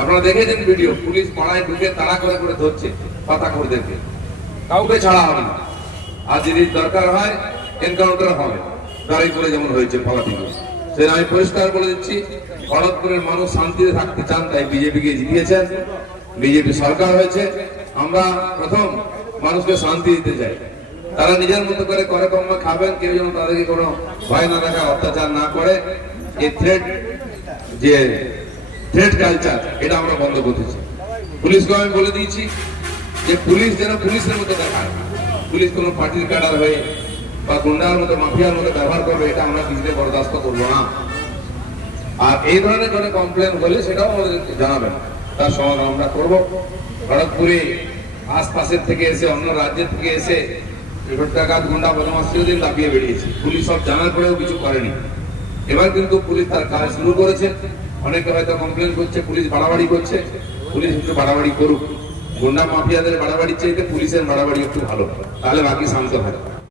আপনারা দেখেছেন video, police পাড়ায় ঢুকে তাড়া করে করে ধরছে পাতাখোরদেরকে, কাউকে ছাড়া হবে না। আর যদি দরকার হয় এনকাউন্টার হবে, গাড়ি করে যেমন হয়েছে ফলাদিকে। সেটা আমি পরিষ্কার বলে দিচ্ছি, খড়গপুরের মানুষ শান্তিতে থাকতে চান, তাই বিজেপিকে জিতিয়েছেন, বিজেপি সরকার হয়েছে। আমরা প্রথম মানুষকে শান্তি দিতে চাই, তারা নিজের মতো করে করে কম খাবেন, কেউ যেন তাদেরকে কোনো ভয় না দেখা, অত্যাচার না করে। এই থ্রেড কালচার এটা আমরা বন্ধ করতেছি। পুলিশকে আমি বলে দিয়েছি যে পুলিশ যেন পুলিশের মতো দেখায়, পুলিশ কোনো পার্টির ক্যাডার হয়ে বা গুন্ডার মতো মাফিয়ার মতো ব্যবহার করবে, এটা আমরা কিছুতে বরদাস্ত করবো না। আর এই ধরনের কোনো কমপ্লেন হলে সেটাও আমাদের জানাবেন, তার সমাধান আমরা করবো। খড়গপুরে আশপাশের থেকে এসে, অন্য রাজ্যের থেকে এসে ডাকাত গুন্ডা বদমাশ চিরদিন দাপিয়ে বেরিয়েছে, পুলিশ সব জানার পরেও কিছু করেনি। এবার কিন্তু পুলিশ তার কাজ শুরু করেছে। অনেকে হয়তো কমপ্লেন করছে পুলিশ বাড়াবাড়ি করছে, পুলিশ একটু বাড়াবাড়ি করুক। গুন্ডা মাফিয়াদের বাড়াবাড়ির চাইতে পুলিশের বাড়াবাড়ি একটু ভালো, তাহলে বাকি শান্ত হয়।